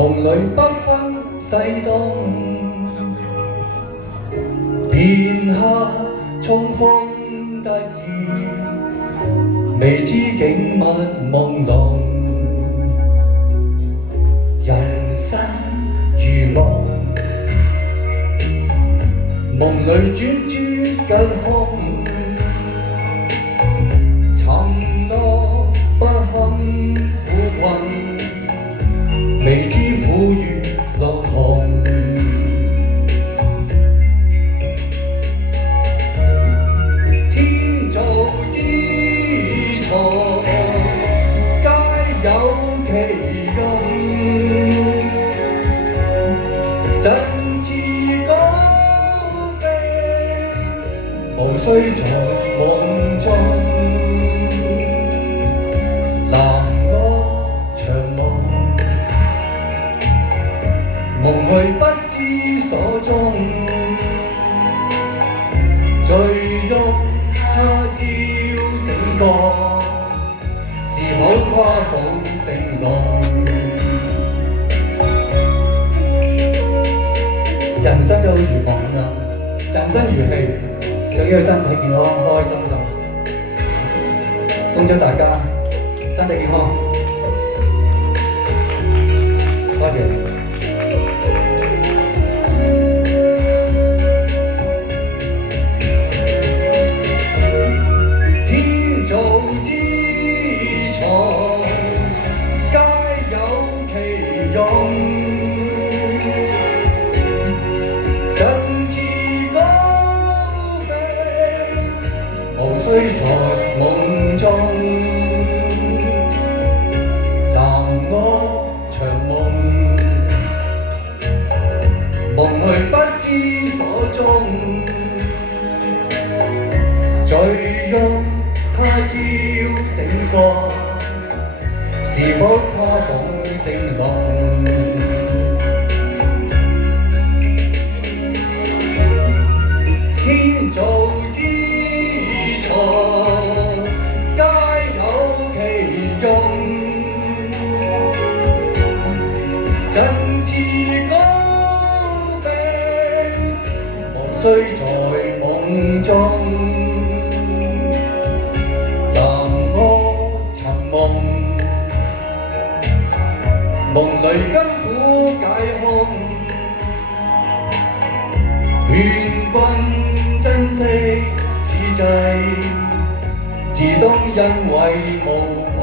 夢裏不分西東，片刻衝鋒得意，未知景物朦朧。人生如夢，夢裏轉轉吉凶，沉落不堪苦困，未知苦與樂同。天造之材，皆有其用，振翅高飛，無須在夢中。南柯長夢，夢去不知所蹤，醉翁他朝醒覺，是否誇父成龍？人生就好如夢㗎，人生如戲，最緊要身體健康，開開心心。恭祝大家身體健康，多謝。天造之材，皆有其用，振翅高飛，無須在夢中。南柯長夢，夢去不知所蹤，醉翁他朝醒覺，是否誇父成龍？天造之材，皆有其用，振翅高飛，無須在夢中。夢裏甘苦解空，勸君珍惜此際，自當欣慰無窮。